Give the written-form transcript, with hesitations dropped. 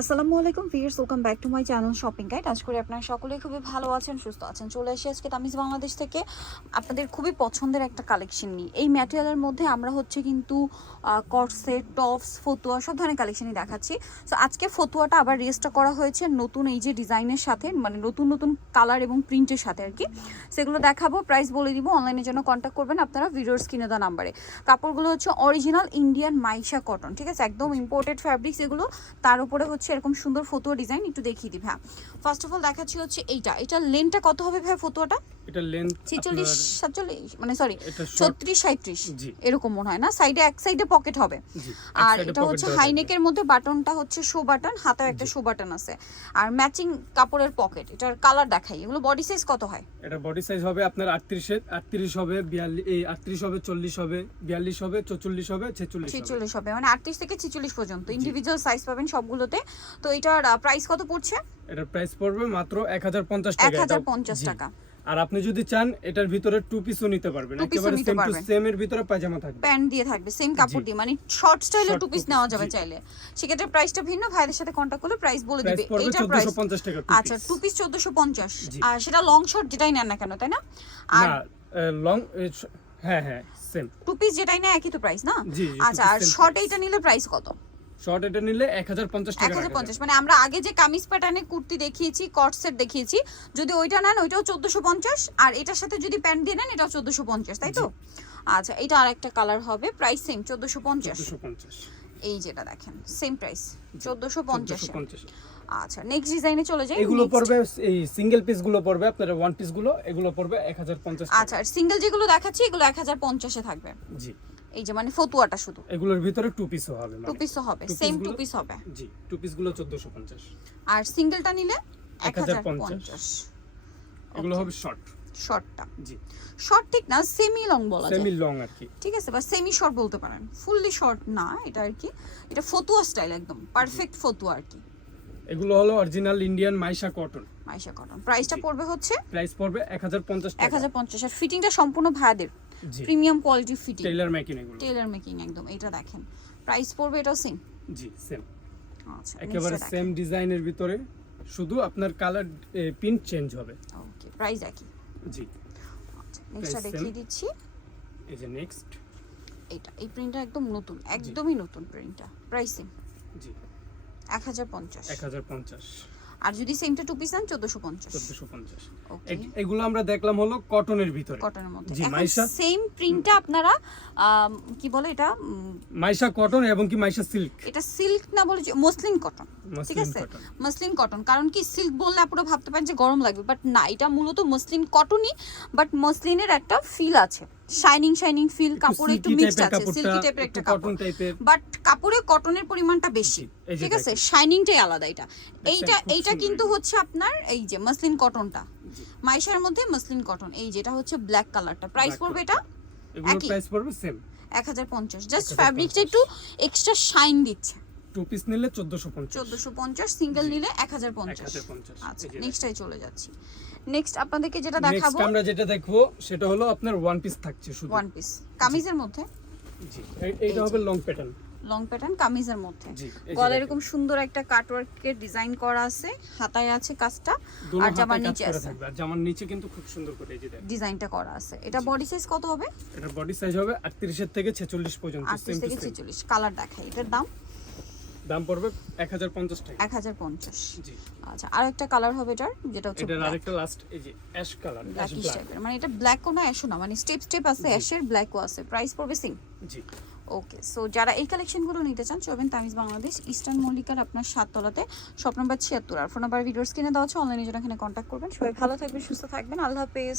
আসসালামু আলাইকুম viewers, welcome back to my channel shopping guide. আজ করে আপনারা সকলেই খুবই ভালো আছেন, সুস্থ আছেন। চলে এসে আজকে তামিজ বাংলাদেশ থেকে আপনাদের খুবই পছন্দের একটা কালেকশন নিই। এই ম্যাটেরিয়ালের মধ্যে আমরা হচ্ছে কিন্তু কটসেট, টপস, ফতুয়া সব ধরনের কালেকশনই দেখাচ্ছি। সো আজকে ফতুয়াটা আবার রেজিস্টার করা হয়েছে নতুন এই যে ডিজাইনের সাথে, মানে নতুন নতুন কালার এবং প্রিন্টের সাথে আর কি। সেগুলো দেখাবো, প্রাইস বলে দিব। অনলাইনের জন্য কন্ট্যাক্ট করবেন আপনারা ভিডিওর স্ক্রিনে দেওয়া নাম্বারে। কাপড়গুলো হচ্ছে অরিজিনাল ইন্ডিয়ান মাইশা কটন, ঠিক আছে, একদম ইম্পোর্টেড ফ্যাব্রিক্স এগুলো। তার উপরে হচ্ছে এরকম সুন্দর ফতুয়া ডিজাইন একটু দেখিয়ে দিই। হ্যাঁ, ফার্স্ট অফ অল দেখাচ্ছি হচ্ছে এটার লেন্থটা কত হবে ভাই? ফতুয়াটা এটা লেন্থ 46 47, মানে সরি 36 37 এরকম মনে হয় না? সাইডে এক সাইডে পকেট হবে। আর এটা হচ্ছে হাই নেকের মধ্যে বাটনটা হচ্ছে শো বাটন, হাতেও একটা শো বাটন আছে, আর ম্যাচিং কাপড়ের পকেট। এটার কালার দেখাই। এগুলো বডি সাইজ কত হয়? এটা বডি সাইজ হবে আপনার 38 হবে, 38 হবে, 40 হবে, 42 হবে, 44 হবে, 46 হবে, মানে 38 থেকে 46 পর্যন্ত ইন্ডিভিজুয়াল সাইজ পাবেন সবগুলোতে। তো এটার প্রাইস কত পড়ছে? এটার প্রাইস পড়বে মাত্র 1050 টাকা। 1050 টাকা। আর আপনি যদি চান এটার ভিতরে টু পিসও নিতে পারবেন, একেবারে সেম টু সেম এর ভিতরে পায়জামা থাকবে, প্যান্ট দিয়ে থাকবে, সেম কাপড় দিয়ে, মানে শর্ট স্টাইলে টু পিস নেওয়া যাবে চাইলে। সেক্ষেত্রে প্রাইসটা ভিন্ন। ভাইদের সাথে কন্টাক্ট করলে প্রাইস বলে দিবে। এটা প্রাইস 1450 টাকা। আচ্ছা, টু পিস 1450। আর সেটা লং শর্ট যেটাই নেন না কেন, তাই না? আর লং, হ্যাঁ সেম টু পিস যেটাই নেয় একই তো প্রাইস না? আচ্ছা, আর শর্ট এইটা নিলে প্রাইস কত? শর্ট এটা নিলে 1050 টাকা। 1050, মানে আমরা আগে যে কামিজ প্যাটার্নে কুর্তি দেখিয়েছি, কট সেট দেখিয়েছি, যদি ওইটা নেন ওইটাও 1450, আর এটার সাথে যদি প্যান্ট দিয়ে নেন এটাও 1450, তাই তো? আচ্ছা, এটা আরেকটা কালার হবে, প্রাইস সেম 1450। এই যেটা দেখেন সেম প্রাইস 1450। আচ্ছা, নেক্সট ডিজাইনে চলে যাই। এগুলো পড়বে, এই সিঙ্গেল পিস গুলো পড়বে আপনার ওয়ান পিস গুলো, এগুলো পড়বে 1050 টাকা। আচ্ছা, আর সিঙ্গেল যেগুলো দেখাচ্ছি এগুলো 1050 এ থাকবে। জি, এই যে মানে ফতুয়াটা শুধু, এগুলোর ভিতরে টু পিসও হবে, টু পিসও হবে, সেম টু পিস হবে। জি, টু পিস গুলো 1450, আর সিঙ্গেলটা নিলে 1050। এগুলো হবে শর্টটা। জি, শর্ট ঠিক না, সেমি লং বলা যায়, সেমি লং আর কি, ঠিক আছে, বা সেমি শর্ট বলতে পারেন, ফুললি শর্ট না এটা আর কি। এটা ফতুয়া স্টাইল, একদম পারফেক্ট ফতুয়া আর কি। এগুলো হলো original Indian Maisha cotton. Maisha cotton. প্রাইসটা পড়বে হচ্ছে, প্রাইস পড়বে 1050 টাকা। 1050। আর ফিটিংটা সম্পূর্ণ ভাইদের premium quality fitting, Taylor making. এগুলো টেইলার মেকিং একদম। এটা দেখেন প্রাইস পড়বে এটাও সেম। জি, সেম। আচ্ছা, একেবারে সেম ডিজাইনের ভিতরে, শুধু আপনার কালার প্রিন্ট চেঞ্জ হবে। ওকে, প্রাইস একই। জি, আচ্ছা, নেক্সটটা দেখিয়ে দিচ্ছি। এই যে নেক্সট, এই প্রিন্টটা একদম নতুন, একদমই নতুন প্রিন্টটা। Price same. জি, 1050। আর যদি সেমটা টু পিস নেন 1450। ওকে, এগুলো আমরা দেখলাম হলো কটনের ভিতরে, কটনের মধ্যে। জি, এখন মাইশা সেম প্রিন্টটা আপনারা কি বলে এটা, মাইশা কটন এবং কি মাইশা সিল্ক। এটা সিল্ক না বলে মসলিন কটন, ঠিক আছে, মসলিন কটন। কারণ কি সিল্ক বললে আপনারা ভাবতে পারেন যে গরম লাগবে, বাট না, এটা মূলত মসলিন কটনই, বাট মসলিনের একটা ফিল আছে, শাইনিং ফিল, কাপড়ে একটু মিক্সড আছে, সিল্কি টাইপের একটা কাপড়, বাট কাপড়ে কটনের পরিমাণটা বেশি, ঠিক আছে, শাইনিংটাই আলাদা। এইটা কিন্তু হচ্ছে আপনার এই যে মসলিন কটনটা, মাইশার মধ্যে মসলিন কটন, এই যেটা হচ্ছে ব্ল্যাক কালারটা। প্রাইস পড়বে এটা একই, প্রাইস পড়বে সেম 1050। জাস্ট ফ্যাব্রিকটা একটু এক্সট্রা শাইন দিচ্ছে। টু পিস নিলে 1450, সিঙ্গেল নিলে 1050। আচ্ছা, নেক্সটটাই চলে যাচ্ছি। নেক্সট আপনাদেরকে যেটা দেখাবো, আমরা যেটা দেখবো সেটা হলো আপনার ওয়ান পিস থাকছে, শুধু ওয়ান পিস কামিজের মধ্যে। জি, এইটা হবে লং প্যাটার্ন কামিজের মধ্যে। গলায় এরকম সুন্দর একটা কাটওয়ার্কের ডিজাইন করা আছে, হাতায় আছে কাজটা, আর জামার নিচে আছে, আর জামার নিচে কিন্তু খুব সুন্দর করে এই যে ডিজাইনটা করা আছে। এটা বডি সাইজ কত হবে? এটা বডি সাইজ হবে 38 থেকে 46 পর্যন্ত, 38 থেকে 46। কালার দেখাই, এটার দাম পড়বে 1050 টাকা। 1050। জি, আচ্ছা, আরেকটা কালার হবে এটার, যেটা হচ্ছে এটার আরেকটা লাস্ট, এই যে অ্যাশ কালার, ব্ল্যাকিশ টাইপের, মানে এটা ব্ল্যাকও না অ্যাশও না, মানে স্টেপ আছে, অ্যাশের ব্ল্যাকও আছে। প্রাইস পড়বে সেম। জি, ওকে। সো যারা এই কালেকশনগুলো নিতে চান চলবেন তামিজ বাংলাদেশ, ইস্টার্ন মল্লিকার আপনার 7 তলাতে, শপ নাম্বার 76। আর ফোন নাম্বার ভিডিওর স্ক্রিনে দেওয়া আছে, অনলাইনে জন্য এখানে কন্ট্যাক্ট করবেন। সবাই ভালো থাকবেন, সুস্থ থাকবেন, আল্লাহ হাফেজ।